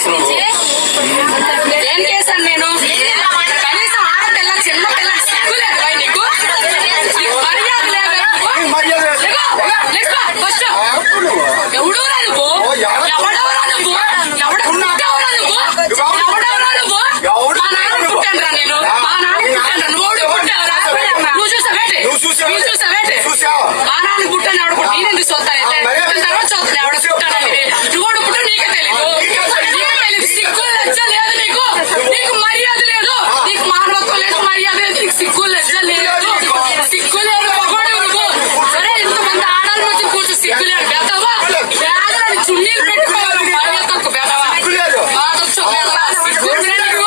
చేస్తావు ఏం చేశాను నేను? కనీసం ఆడపిల్ల చిన్న పిల్ల సిగ్గు లేదు నీకు, మర్యాద లేదు. ఫస్ట్ ఎవడు రా నువ్వు? ఎవడెవరా నువ్వు? ఎవడ పుట్టావరా నువ్వు? ఎవడెవరా నువ్వు? మా నాన్న పుట్టాను రా నేను, మా నాన్న పుట్టాను. నువ్వు పుట్టావరా? నువ్వు చూసావేంటి? నువ్వు చూసావేంటి? మా నాన్న పుట్టాను. ఎవడ పుట్టి నేనెందుకు చూస్తానైతే తర్వాత చూస్తాను ఎవడ పుట్టానని. నువ్వు పుట్టా నీకే తెలీదు, నీకే తెలీదు. సిగ్గు లజ్జ లేదు నీకు, నీకు మర్యాద లేదు, నీకు మానవత్వం లేదు, మర్యాద లేదు, నీకు సిగ్గు లజ్జ లేదు, సిగ్గు లేదు. మగవాడు నువ్వు సరే, ఇంతమంది ఆడాలి వచ్చి కూర్చో సిగ్గు లేదు. బెదవా బేదలని చున్నీలు పెట్టుకోవాలి, మర్యాద ఒక బెదవా మాకొచ్చు బెదవా సిగ్గు లేదు.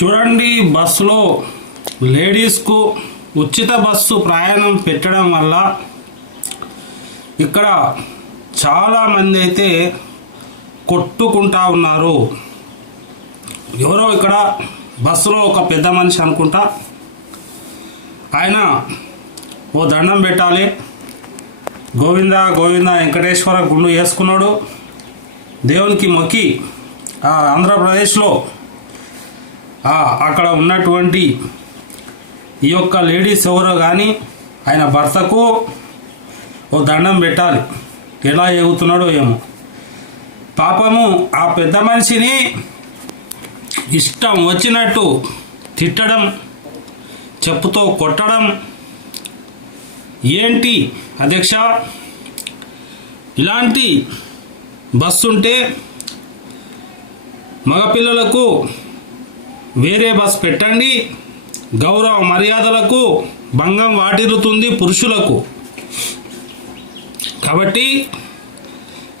చూడండి, బస్సులో లేడీస్కు ఉచిత బస్సు ప్రయాణం పెట్టడం వల్ల ఇక్కడ చాలామంది అయితే కొట్టుకుంటా ఉన్నారు. ఎవరో ఇక్కడ బస్సులో ఒక పెద్ద మనిషి అనుకుంటా, ఆయన ఓ దండం పెట్టాలి, గోవింద గోవింద వెంకటేశ్వర గుండు వేసుకున్నాడు. దేవునికి మొక్కి ఆంధ్రప్రదేశ్లో అక్కడ ఉన్నటువంటి ఈ యొక్క లేడీస్ ఎవరో కానీ ఆయన భర్తకు ఓ దండం పెట్టాలి. ఎలా ఎగుతున్నాడో ఏమో పాపము. ఆ పెద్ద మనిషిని ఇష్టం వచ్చినట్టు తిట్టడం, చెప్పుతో కొట్టడం ఏంటి అధ్యక్ష? ఇలాంటి బస్సు ఉంటే మగపిల్లలకు వేరే బస్ పెట్టండి. గౌరవ మర్యాదలకు భంగం వాటిల్లుతుంది పురుషులకు. కాబట్టి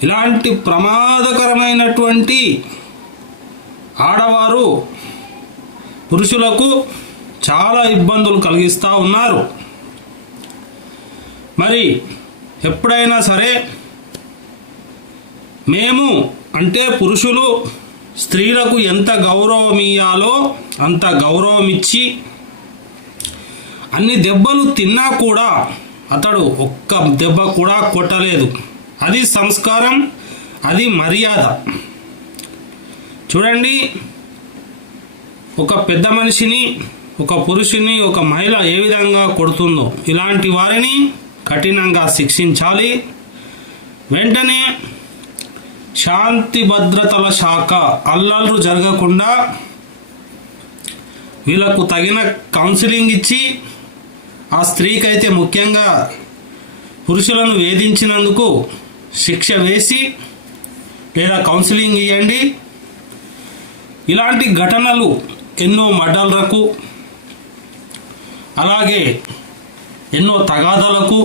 ఇలాంటి ప్రమాదకరమైనటువంటి ఆడవారు పురుషులకు చాలా ఇబ్బందులు కలిగిస్తూ ఉన్నారు. మరి ఎప్పుడైనా సరే మేము అంటే పురుషులు స్త్రీలకు ఎంత గౌరవం ఇయ్యాలో అంత గౌరవం ఇచ్చి, అన్ని దెబ్బలు తిన్నా కూడా అతడు ఒక్క దెబ్బ కూడా కొట్టలేదు. అది సంస్కారం, అది మర్యాద. చూడండి, ఒక పెద్ద మనిషిని, ఒక పురుషుని, ఒక మహిళ ఏ విధంగా కొడుతుందో ఇలాంటి వారిని కఠినంగా శిక్షించాలి. వెంటనే శాంతి భద్రతల శాఖ అల్లర్లు జరగకుండా వీళ్ళకు తగిన కౌన్సిలింగ్ ఇచ్చి, ఆ స్త్రీకైతే ముఖ్యంగా పురుషులను వేధించినందుకు శిక్ష వేసి లేదా కౌన్సిలింగ్ ఇవ్వండి. ఇలాంటి ఘటనలు ఎన్నో మర్డర్లకు, అలాగే ఎన్నో తగాదాలకు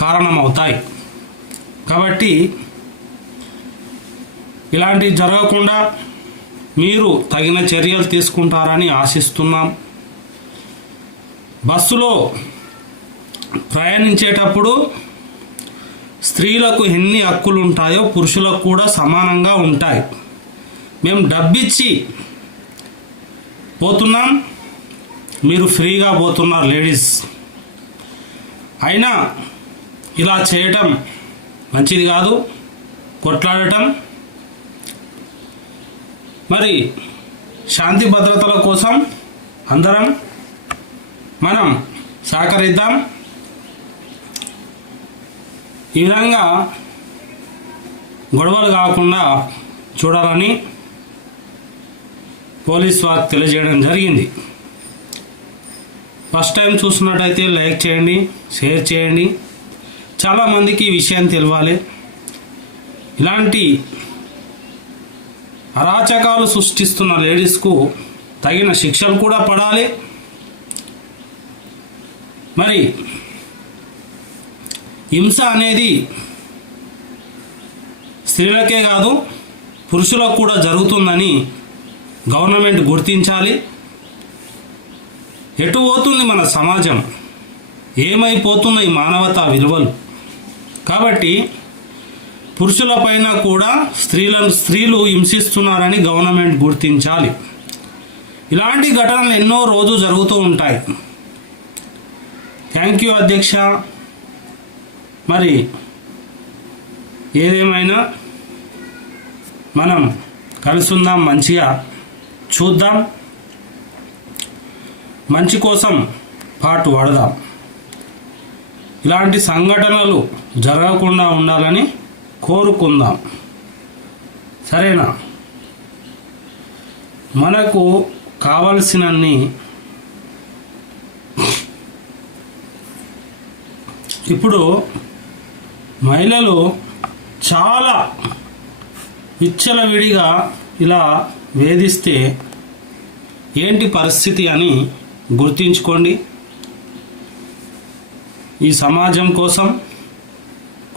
కారణమవుతాయి. కాబట్టి ఇలాంటివి జరగకుండా మీరు తగిన చర్యలు తీసుకుంటారని ఆశిస్తున్నాం. బస్సులో ప్రయాణించేటప్పుడు స్త్రీలకు ఎన్ని హక్కులు ఉంటాయో పురుషులకు కూడా సమానంగా ఉంటాయి. మేము డబ్బిచ్చి పోతున్నాం, మీరు ఫ్రీగా పోతున్నారు లేడీస్. అయినా ఇలా చేయటం మంచిది కాదు, కొట్లాడటం. మరి శాంతి భద్రతల కోసం అందరం మనం సహకరిద్దాం. ఈ విధంగా గొడవలు కాకుండా చూడాలని పోలీస్ వారికి తెలియజేయడం జరిగింది. ఫస్ట్ టైం చూస్తున్నట్టయితే లైక్ చేయండి, షేర్ చేయండి. చాలామందికి ఈ విషయం తెలవాలి. ఇలాంటి అరాచకాలు సృష్టిస్తున్న లేడీస్కు తగిన శిక్షలు కూడా పడాలి. మరి హింస అనేది స్త్రీలకే కాదు పురుషులకు కూడా జరుగుతుందని గవర్నమెంట్ గుర్తించాలి. ఎటు పోతుంది మన సమాజం, ఏమైపోతున్నాయి మానవతా విలువలు? కాబట్టి పురుషులపైన కూడా స్త్రీలు హింసిస్తున్నారని గవర్నమెంట్ గుర్తించాలి. ఇలాంటి ఘటనలు ఎన్నో రోజు జరుగుతూ ఉంటాయి. థ్యాంక్ యూ అధ్యక్ష. మరి ఏదేమైనా మనం కలిసి ఉందాం, మంచిగా చూద్దాం, మంచి కోసం పాటు పడదాం. ఇలాంటి సంఘటనలు జరగకుండా ఉండాలని కోరుకుందాం. సరేనా? మనకు కావలసినన్ని ఇప్పుడు మహిళలు చాలా విచ్చలవిడిగా ఇలా వేధిస్తే ఏంటి పరిస్థితి అని గుర్తించుకోండి. ఈ సమాజం కోసం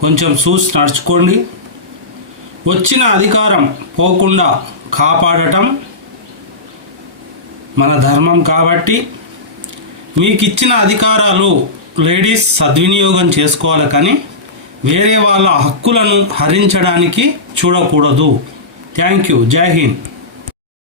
కొంచెం చూసి నడుచుకోండి. వచ్చిన అధికారం పోకుండా కాపాడటం మన ధర్మం. కాబట్టి మీకు ఇచ్చిన అధికారాలు లేడీస్ సద్వినియోగం చేసుకోవాలి, కానీ వేరే వాళ్ళ హక్కులను హరించడానికి చూడకూడదు. Thank you. జై హింద్.